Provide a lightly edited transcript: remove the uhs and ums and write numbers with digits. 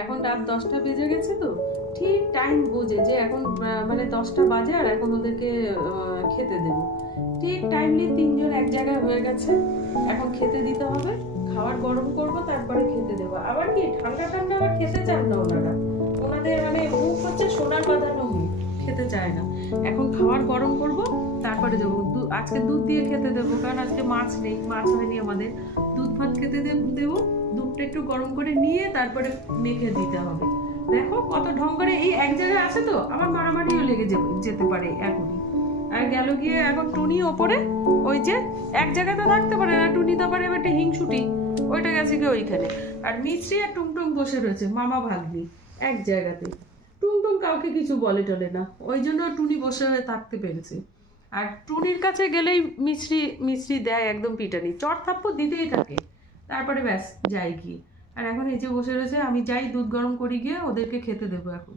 এখন রাত 10টা বেজে গেছে তো, ঠিক টাইম বুঝে যে এখন মানে 10টা বাজে আর এখন ওদেরকে খেতে দেবো। ঠিক টাইমলি তিনজন এক জায়গায় হয়ে গেছে, এখন খেতে দিতে হবে। খাবার গরম করব, তারপরে খেতে দেবো। আবার কি ঠান্ডা ঠান্ডা আবার খেতে চান না ওনারা, ওনাদের মানে মুখ হচ্ছে সোনার বাঁধানো মুখ, খেতে চায় না। এখন খাবার গরম করব, তারপরে দেবো। আজকে দুধ দিয়ে খেতে দেবো, কারণ আজকে মাছ নেই, মাছ হয়নি আমাদের। দুধ ভাত খেতে দেবো। দুধটা একটু গরম করে নিয়ে তারপরে মেখে দিতে হবে। দেখো কত ঢং করে, এই এক জায়গায় আছে তো আবার মারামারিও লেগে যেতে পারে এখনই। আর গেল গিয়ে এখন টুনি ওপরে, ওই যে এক জায়গাতে থাকতে পারে না টুনি, তো পারে একটা হিংসুটি, ওইটা গেছে গিয়ে ওইখানে। আর মিস্ত্রি আর টুংটুং বসে রয়েছে, মামা ভাগ্নি এক জায়গাতে। টুংটুং কাউকে কিছু বলে টলে না, ওই জন্য টুনি বসে হয়ে থাকতে পেরেছে। আর টুনির কাছে গেলেই মিস্ত্রি দেয় একদম পিটানি, চট থাপ্পড় দিতেই থাকে। তারপরে ব্যাস যাই কি। আর এখন এই যে বসে রয়েছে, আমি যাই দুধ গরম করি গিয়ে ওদেরকে খেতে দেবো এখন।